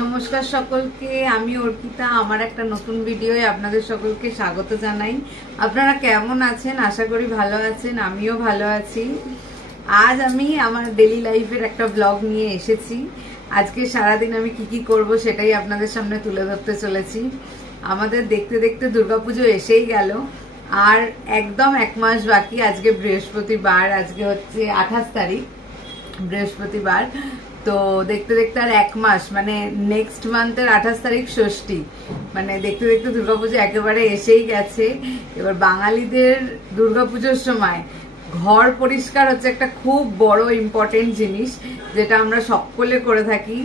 নমস্কার সকলকে, আমি অর্পিতা। আমার একটা নতুন ভিডিওয়ে আপনাদের সকলকে স্বাগত জানাই। আপনারা কেমন আছেন? আশা করি ভালো আছেন, আমিও ভালো আছি। আজ আমি আমার ডেইলি লাইফের একটা ব্লগ নিয়ে এসেছি। আজকে সারাদিন আমি কি করব সেটাই আপনাদের সামনে তুলে ধরতে চলেছি। আমাদের দেখতে দেখতে দুর্গাপুজো এসেই গেল, আর একদম এক মাস বাকি। আজকে বৃহস্পতিবার, আজকে হচ্ছে 28 তারিখ, বৃহস্পতিবার। তো দেখতে দেখতে আর এক মাস, মানে নেক্সট মান্থের 28 তারিখ ষষ্ঠী, মানে দেখতে দেখতে দুর্গাপুজো একেবারে এসেই গেছে। এবার বাঙালিদের দুর্গাপুজোর সময় ঘর পরিষ্কার হচ্ছে একটা খুব বড় ইম্পর্টেন্ট জিনিস, যেটা আমরা সকলে করে থাকি।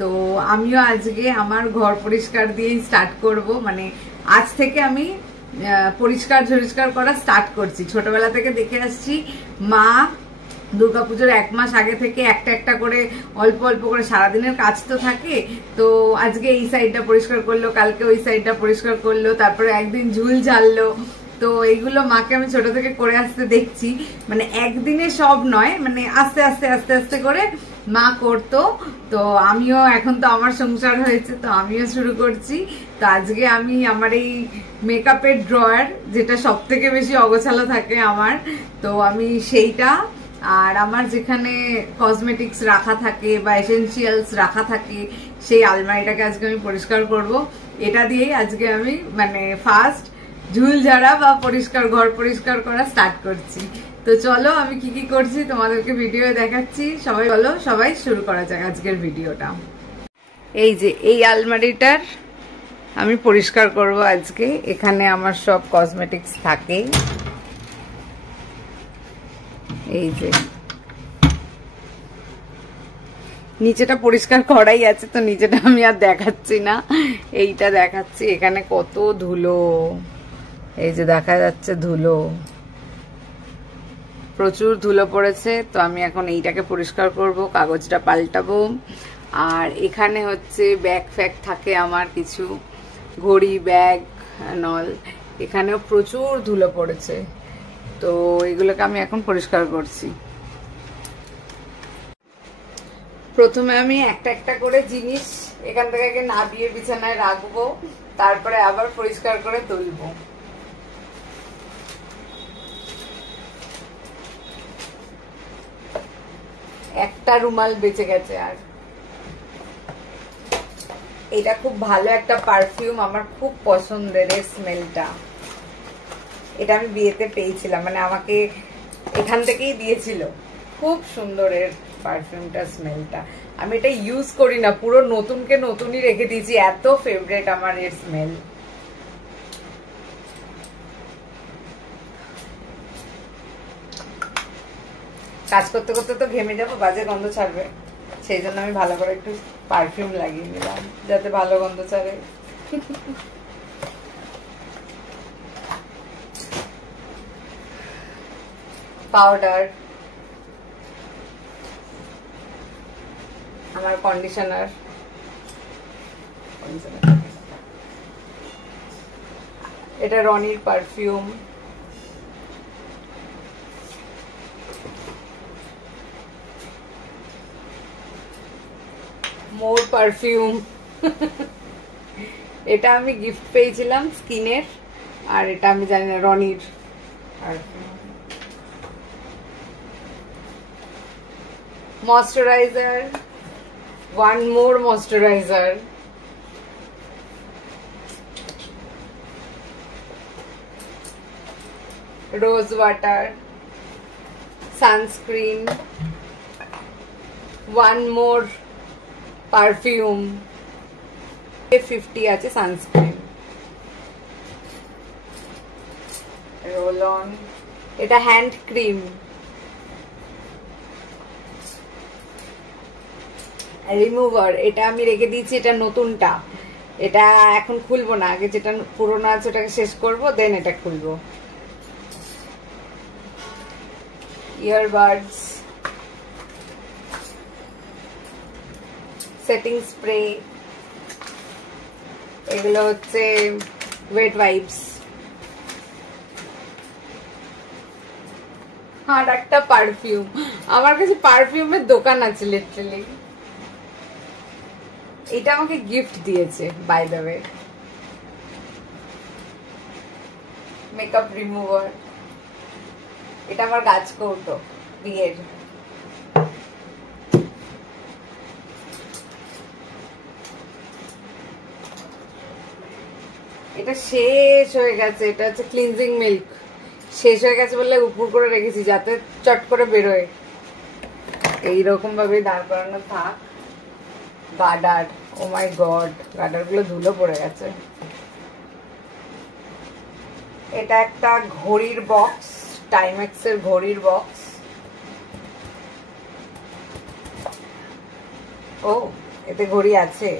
তো আমিও আজকে আমার ঘর পরিষ্কার দিয়েই স্টার্ট করব। মানে আজ থেকে আমি পরিষ্কার করা স্টার্ট করছি। ছোটবেলা থেকে দেখে আসছি মা দুর্গাপুজোর এক মাস আগে থেকে একটা একটা করে অল্প অল্প করে, সারাদিনের কাজ তো থাকে, তো আজকে এই সাইডটা পরিষ্কার করলো, কালকে ওই সাইডটা পরিষ্কার করলো, তারপরে একদিন ঝুল ঝাড়লো। তো এইগুলো মাকে আমি ছোট থেকে করে আসতে দেখছি। মানে একদিনে সব নয়, মানে আস্তে আস্তে আস্তে আস্তে করে মা করতো। তো আমিও এখন তো আমার সংসার হয়েছে, তো আমিও শুরু করছি। তো আজকে আমি আমার এই মেকআপের ড্রয়ার, যেটা সব থেকে বেশি অগোছালো থাকে আমার, তো আমি সেইটা, আর আমার যেখানে কসমেটিক্স রাখা থাকে বা এসেনশিয়ালস রাখা থাকে, সেই আলমারিটাকে আজকে আমি পরিষ্কার করব। এটা দিয়েই আজকে আমি মানে ফার্স্ট ঝুল ঝাড়া বা ঘর পরিষ্কার করা স্টার্ট করছি। তো চলো আমি কি করছি তোমাদেরকে ভিডিও দেখাচ্ছি। সবাই শুরু করা যাক আজকের ভিডিওটা। এই যে এই আলমারিটার আমি পরিষ্কার করব আজকে। এখানে আমার সব কসমেটিক্স থাকে। এই যে নিচেটা পরিষ্কার করাই আছে, তো নিচেটা আমি আর দেখাচ্ছি না, এইটা দেখাচ্ছি। এখানে কত ধুলো, এই যে দেখা যাচ্ছে ধুলো, প্রচুর ধুলো পড়েছে। তো আমি এখন এইটাকে পরিষ্কার করব, কাগজটা পাল্টাবো। আর এখানে হচ্ছে ব্যাগ ফ্যাগ থাকে আমার কিছু, ঘড়ি, ব্যাগ, নল। এখানেও প্রচুর ধুলো পড়েছে, তো এগুলোকে আমি এখন পরিষ্কার করছি। প্রথমে আমি একটা একটা করে জিনিস এখান থেকে আগে নামিয়ে বিছানায় রাখবো, তারপরে আবার পরিষ্কার করে তুলবো। একটা রুমাল বেঁচে গেছে। আর এটা খুব ভালো একটা পারফিউম, আমার খুব পছন্দের এর স্মেলটা। এটা আমি বিয়েতে পেয়েছিলাম, মানে আমাকে এখান থেকেই দিয়েছিল। খুব সুন্দর এর পারফিউমটা, স্মেলটা। আমি এটা ইউজ করি না, পুরো নতুনকে নতুনই রেখে দিয়েছি, এত ফেভারিট আমার এর স্মেল। কাজ করতে করতে তো ঘেমে যাবো, বাজে গন্ধ ছাড়বে, সেই জন্য আমি ভালো করে একটু পারফিউম লাগিয়ে নিলাম যাতে ভালো গন্ধ ছাড়ে। পাউডার, আমার কন্ডিশনার, এটা রনির পারফিউম। মোর পারফিউম। এটা আমি গিফট পেয়েছিলাম স্কিনের, আর এটা আমি জানি না, রনির perfume. Moisturiser, one more moisturiser. Rose water, sunscreen, one more perfume, 50 আছে সানস্ক্রিন, রোল অন, এটা হ্যান্ড ক্রিম, রিমুভার, এটা আমি রেখে দিয়েছি, এটা নতুনটা, এটা এখন খুলবো না, আগে যেটা পুরোনো আছে ওটাকে শেষ করবো, দেন এটা খুলবো। ইয়ারবাডস, সেটিং স্প্রে, এগুলো হচ্ছে ওয়েট ওয়াইপস। আর একটা পারফিউম, আমার কাছে পারফিউমের দোকান আছে লিটারালি। এটা আমাকে গিফট দিয়েছে by the way. Makeup remover, এটা আমার গাছ কৌটো বিয়ের। এটা শেষ হয়ে গেছে, এটা হচ্ছে ক্লিনজিং মিল্ক, শেষ হয়ে গেছে বলে উপর করে রেখেছি যাতে চট করে বেরোয়। এইরকম ভাবে দাঁড় করানো থাক। গার্ডার, ও মাই গড, গার্ডার গুলো ধুলো পড়ে গেছে। এটা একটা ঘড়ির বক্স, টাইমেক্স এর ঘড়ির বক্স। ও এতে ঘড়ি আছে,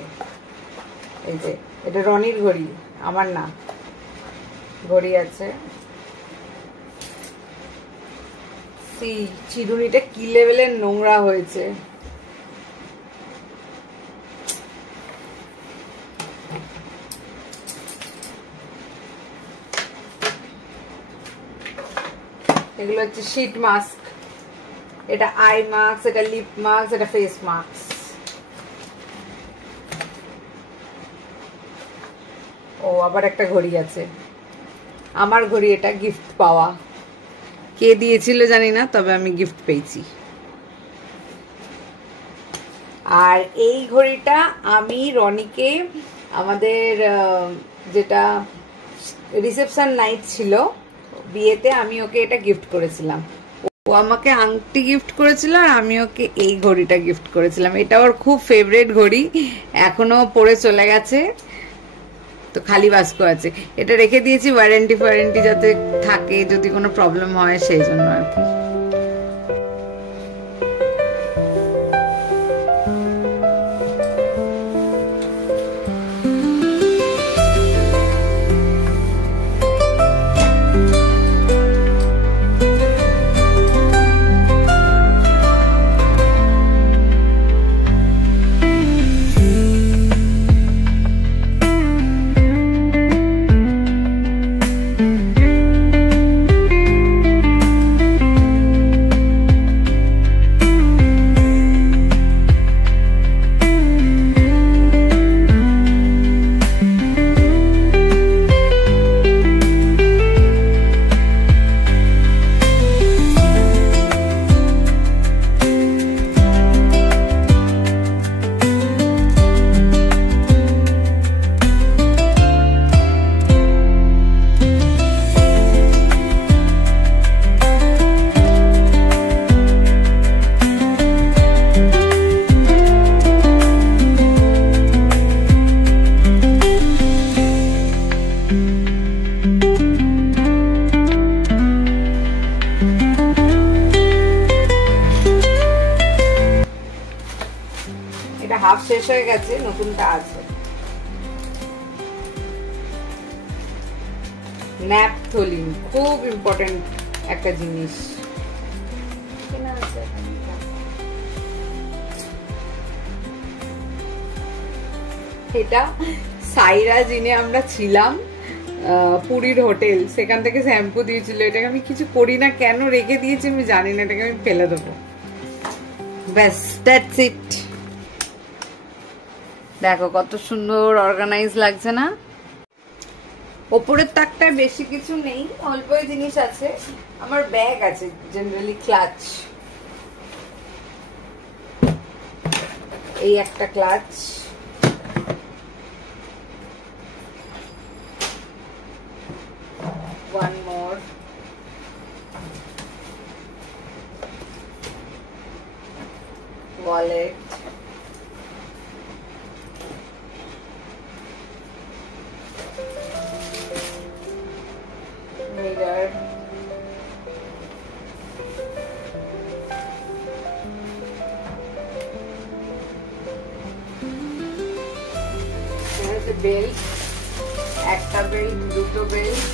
এই যে এটা রনির ঘড়ি, আমার না, ঘড়ি আছে। চিরুনিটা কি লেভেলের নোংরা হয়েছে। এগুলো হচ্ছে শীট মাস্ক, এটা আই মাস্ক, এটা লিপ মাস্ক, এটা ফেস মাস্ক। ও আবার একটা ঘড়ি আছে, আমার ঘড়ি, এটা গিফট পাওয়া। কে দিয়েছিল জানি না, তবে আমি গিফট পেয়েছি। আর এই ঘড়িটা আমি রনিকে আমাদের যেটা রিসেপশন নাইট ছিল বিয়েতে, আমি ওকে এটা গিফট করেছিলাম। ও আমাকে আংটি গিফট করেছিল আর আমি ওকে এই ঘড়িটা গিফট করেছিলাম। এটা ওর খুব ফেভারিট ঘড়ি, এখনো পরে চলে গেছে, তো খালি বাস্ক আছে। এটা রেখে দিয়েছি ওয়ারেন্টি যাতে থাকে যদি কোনো প্রবলেম হয়, সেই জন্য আর কি। হাফ শেষ হয়ে গেছে, নতুনটা আছে। ন্যাপথলিন খুব ইম্পর্টেন্ট একটা জিনিস। এটা সাইরা জিনে আমরা ছিলাম পুরীর হোটেল, সেখান থেকে শ্যাম্পু দিয়েছিল। এটাকে আমি কিছু করি না, কেন রেখে দিয়েছি আমি জানি না, এটাকে আমি ফেলে দেবো। ব্যাস, দ্যাটস ইট। দেখো কত সুন্দর অর্গানাইজ লাগছে না। ওপরের তাকটায় বেশি কিছু নেই, অল্পই জিনিস আছে। আমার ব্যাগ আছে, জেনারেলি ক্লাচ, এই একটা clutch, one more, wallet, mirror, belt, একটা বেল্ট, দুটো বেল্ট,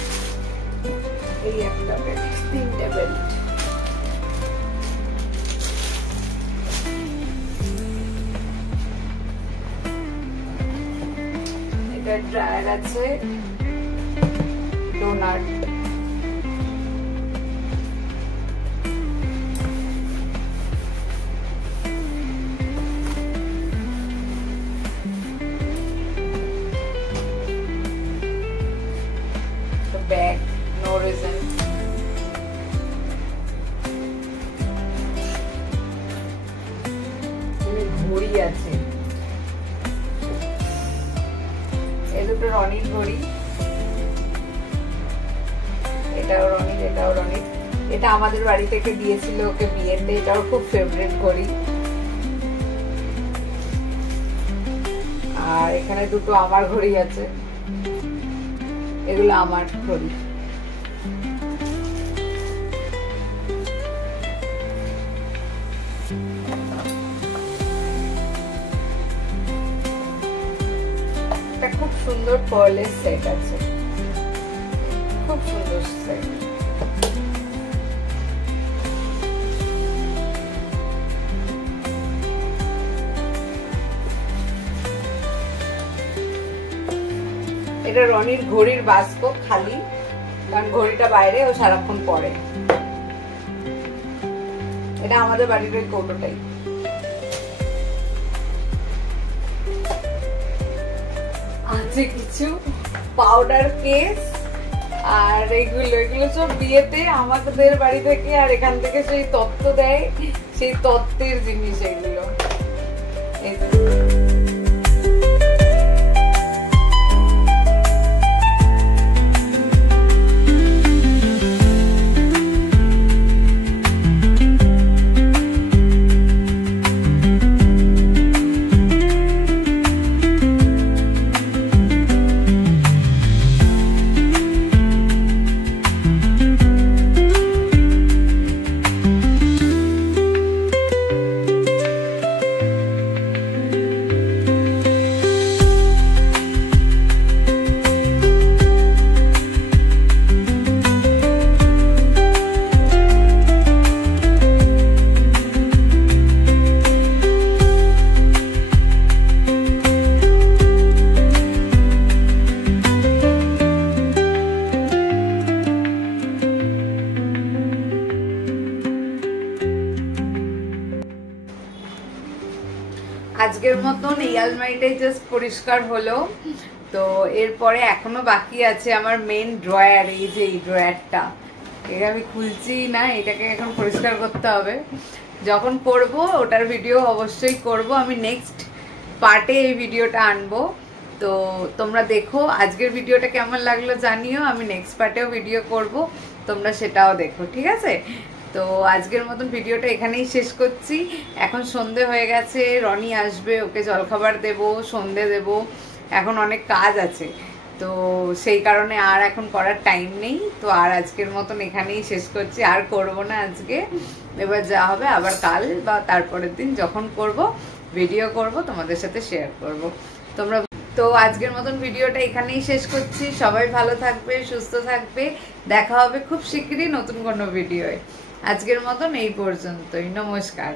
এই একটা বেল্ট, তিনটে বেল্ট। এটা ড্রায়ার আছে, ডোনাট, দুটো রনির ঘড়ি, এটাও রনির, এটাও রনির। এটা আমাদের বাড়ি থেকে দিয়েছিল ওকে বিয়েতে, এটাও খুব ফেভারিট ঘড়ি। আর এখানে দুটো আমার ঘড়ি আছে, এগুলো আমার ঘড়ি। একটা খুব সুন্দর পার্লের সেট আছে, খুব সুন্দর সেট। এটা রনির ঘড়ির বাস্ক খালি, কারণ ঘড়িটা বাইরে, ও সারাক্ষণ পরে। এটা আমাদের বাড়ির ওই কৌটোটাই। আছে কিছু পাউডার কেস, আর এগুলো সব বিয়েতে আমাদের বাড়ি থেকে আর এখান থেকে সেই তত্ত্ব দেয়, সেই তত্ত্বের জিনিস এগুলো। আজকের মতন এই আলমারিটাই জাস্ট পরিষ্কার হলো। তো এরপরে এখনো বাকি আছে আমার মেন ড্রয়ার, এই যে এই ড্রয়ারটা, এটা আমি খুলছি না, এটাকে এখন পরিষ্কার করতে হবে। যখন করব ওটার ভিডিও অবশ্যই করব, আমি নেক্সট পার্টে এই ভিডিওটা আনবো। তো তোমরা দেখো আজকের ভিডিওটা কেমন লাগলো জানিও, আমি নেক্সট পার্টেও ভিডিও করব, তোমরা সেটাও দেখো, ঠিক আছে? তো আজকের মতন ভিডিওটা এখানেই শেষ করছি। এখন সন্ধে হয়ে গেছে, রনি আসবে, ওকে জলখাবার দেব, সন্ধে দেব, এখন অনেক কাজ আছে, তো সেই কারণে আর এখন করার টাইম নেই। তো আর আজকের মতন এখানেই শেষ করছি, আর করব না আজকে। এবার যা হবে আবার কাল বা তারপরের দিন যখন করব ভিডিও করব, তোমাদের সাথে শেয়ার করব। তোমরা তো আজকের মতন ভিডিওটা এখানেই শেষ করছি। সবাই ভালো থাকবে, সুস্থ থাকবে, দেখা হবে খুব শিগগিরই নতুন কোনো ভিডিওয়। আজকের মতন এই পর্যন্তই, নমস্কার।